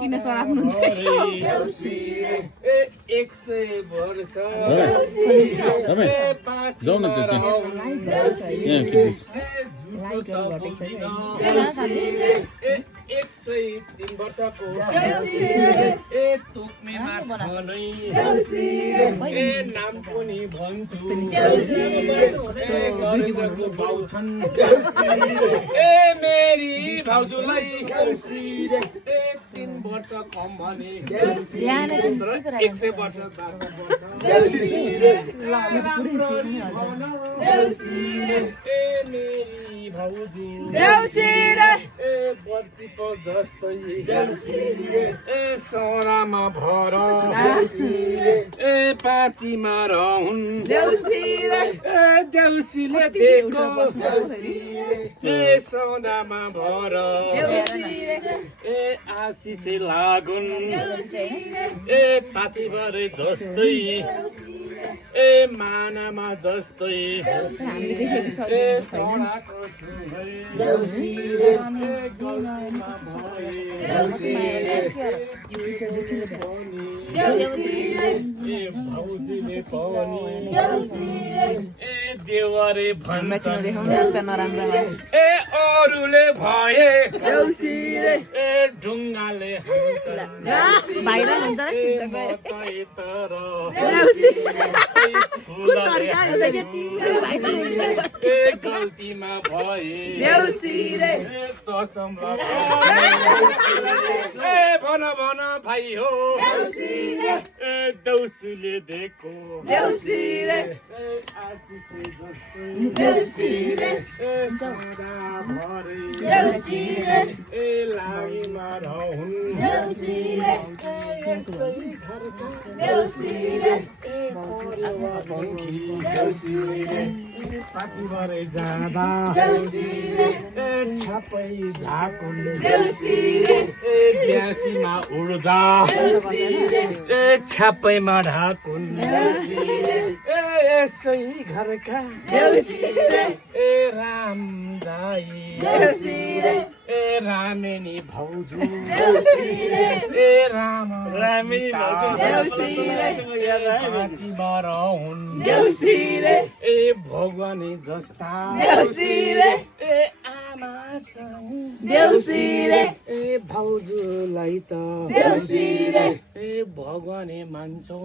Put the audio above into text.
किन सराप्नुहुन्छ जाऊ न नाम पनि भन्छु मेरी भाउजूलाई 3 वर्ष कम भने 100 वर्ष मेरी भाउजू बत्तीको जस्तै सोनामा भर पाँचीमा रहन् देउसीले दिएको सोनामा भर आशिषे लागुन् पाथीभरे जस्तै मानामा जस्तै चढाको छु भाउजूले पनि देवरे भन्छ अरूले भए ढुङ्गाले गल्तीमा भए भन भन भाइ हो देउसीले दिएको लागिमा रहन् पाथीभरे जाँदा छापै झाकुन् ब्यासीमा उड्दा छापैमा ढाकुन् यसै घरका राम दाई रामेनी भाउजू रामेनी भाउजू पाँचीमा रहन् भगवानी जस्ता आमा चाहिँ भाउजूलाई त भगवाने मान्छौ